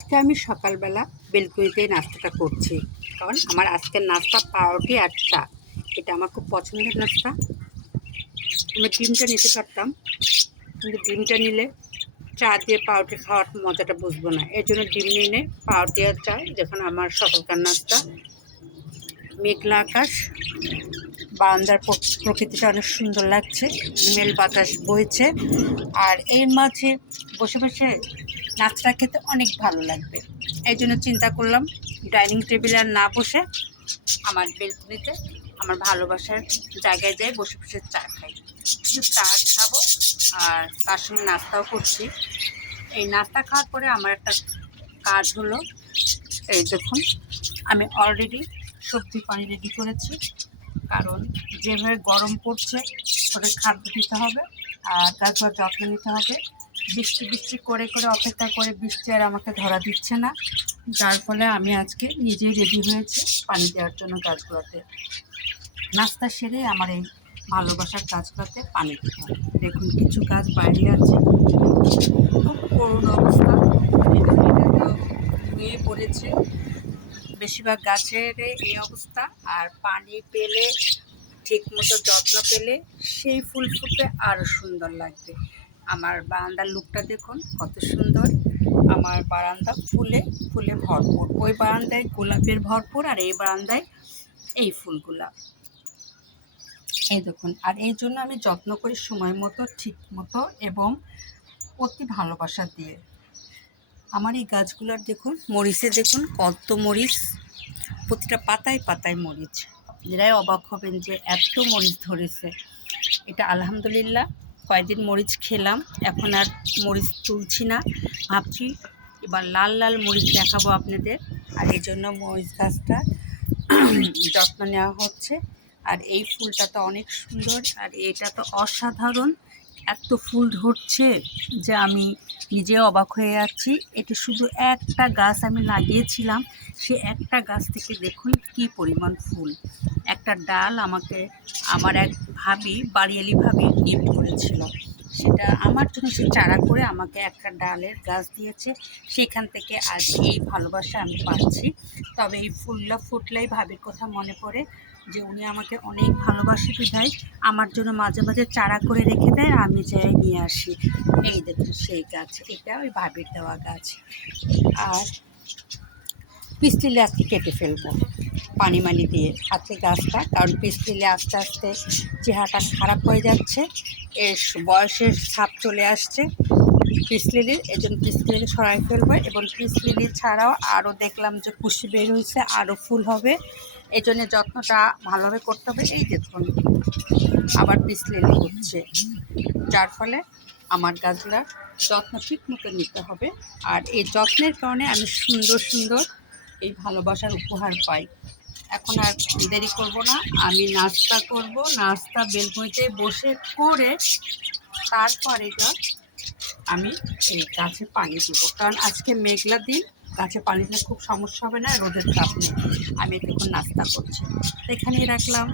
আজকে আমি সকালবেলা বেলকুনিতে নাস্তাটা করছি, কারণ আমার আজকের নাস্তা পাউরুটি আর চা। এটা আমার খুব পছন্দের নাস্তা। আমি ডিমটা নিতে পারতাম, কিন্তু ডিমটা নিলে চা দিয়ে পাউরুটি খাওয়ার মজাটা বুঝবো না। এর জন্য ডিম নিয়ে পাউরুটি আর চা। যখন আমার সকালকার নাস্তা, মেঘলা আকাশ, বারান্দার প্রকৃতিটা অনেক সুন্দর লাগছে, মেল বাতাস বইছে, আর এর মাঝে বসে বসে নাস্তা খেতে অনেক ভালো লাগবে। এই জন্য চিন্তা করলাম ডাইনিং টেবিলে আর না বসে আমার বেলকুনিতে আমার ভালোবাসার জায়গায় যাই বসে বসে চা খাই। শুধু চা খাবো আর তার সঙ্গে নাস্তাও করছি। এই নাস্তা খাওয়ার পরে আমার একটা কাজ হলো, এই দেখুন আমি অলরেডি সবজি পানি রেডি করেছি, কারণ যেভাবে গরম পড়ছে ওদের খাদ্য দিতে হবে আর গাছগুলোর যত্ন নিতে হবে। বৃষ্টি বৃষ্টি করে করে অপেক্ষা করে বৃষ্টি আর আমাকে ধরা দিচ্ছে না, যার ফলে আমি আজকে নিজেই রেডি হয়েছি পানি দেওয়ার জন্য গাছগুলোতে। নাস্তা সেরে আমার এই ভালোবাসার গাছগুলোতে পানি দিতে হবে। দেখুন কিছু গাছ বাইরে আছে, খুব করুণ অবস্থা, নুয়ে পড়েছে। বেশিরভাগ গাছের এই অবস্থা। আর পানি পেলে, ঠিক মতো যত্ন পেলে সেই ফুল ফুটে আরও সুন্দর লাগবে। আমার বারান্দার লুকটা দেখুন কত সুন্দর। আমার বারান্দা ফুলে ফুলে ভরপুর। ওই বারান্দায় গোলাপের ভরপুর, আর এই বারান্দায় এই ফুলগুলা। এই দেখুন, আর এই জন্য আমি যত্ন করি সময় মতো, ঠিক মতো এবং অতি ভালোবাসা দিয়ে। আমার এই গাছগুলোর দেখুন, মরিচে দেখুন কত মরিচ, প্রতিটা পাতায় পাতায় মরিচ। আপনারাই অবাক হবেন যে এত মরিচ ধরেছে। এটা আলহামদুলিল্লাহ, কয়েকদিন মরিচ খেলাম, এখন আর মরিচ তুলছি না। ভাবছি এবার লাল লাল মরিচ দেখাবো আপনাদের। আর এই জন্য মরিচ গাছটা যত্ন নেওয়া হচ্ছে। আর এই ফুলটা তো অনেক সুন্দর, আর এটা তো অসাধারণ। এত ফুল ধরছে যে আমি নিজে অবাক হয়ে যাচ্ছি। এটা শুধু একটা গাছ আমি লাগিয়েছিলাম, সে একটা গাছ থেকে দেখুন কি পরিমাণ ফুল। একটা ডাল আমাকে আমার এক ভাবি, বাড়িয়ালি ভাবি গিফট করেছিল। সেটা আমার জন্য সে চারা করে আমাকে একটা ডালের গাছ দিয়েছে। সেখান থেকে আজ এই ভালোবাসা আমি পাচ্ছি। তবে এই ফুলটা ফুটলেই ভাবির কথা মনে পড়ে যে উনি আমাকে অনেক ভালোবাসে বিধায় আমার জন্য মাঝে মাঝে চারা করে রেখে দেয়, আমি যাই নিয়ে আসি। এই দেখুন সেই গাছ, এটা ওই ভাবির দেওয়া গাছ। আর পিস্তিলে আজকে কেটে ফেলবো পানি মানি দিয়ে আছে গাছটা, কারণ পিস্তিলে আস্তে আস্তে চেহারাটা খারাপ হয়ে যাচ্ছে, এর বয়সের ছাপ চলে আসছে পিসলিলির। এই জন্য পিসলিলি সরাই ফেলবো। এবং পিসলিলি ছাড়াও আরও দেখলাম যে কুশি বের হয়েছে, আরও ফুল হবে। এই জন্য যত্নটা ভালোভাবে করতে হবে। এই দেখুন আবার পিসলিলি হচ্ছে, যার ফলে আমার গাছগুলার যত্ন ঠিক মতো নিতে হবে। আর এই যত্নের কারণে আমি সুন্দর সুন্দর এই ভালোবাসার উপহার পাই। এখন আর দেরি করব না, আমি নাস্তা করব। নাস্তা বেলকুনিতে বসে করে তারপরে আমি এই গাছে পানি দেবো, কারণ আজকে মেঘলা দিন, গাছে পানি দিলে খুব সমস্যা হবে না, রোদের তাপ নেই। আমি এখন নাস্তা করছি, এখানেই রাখলাম।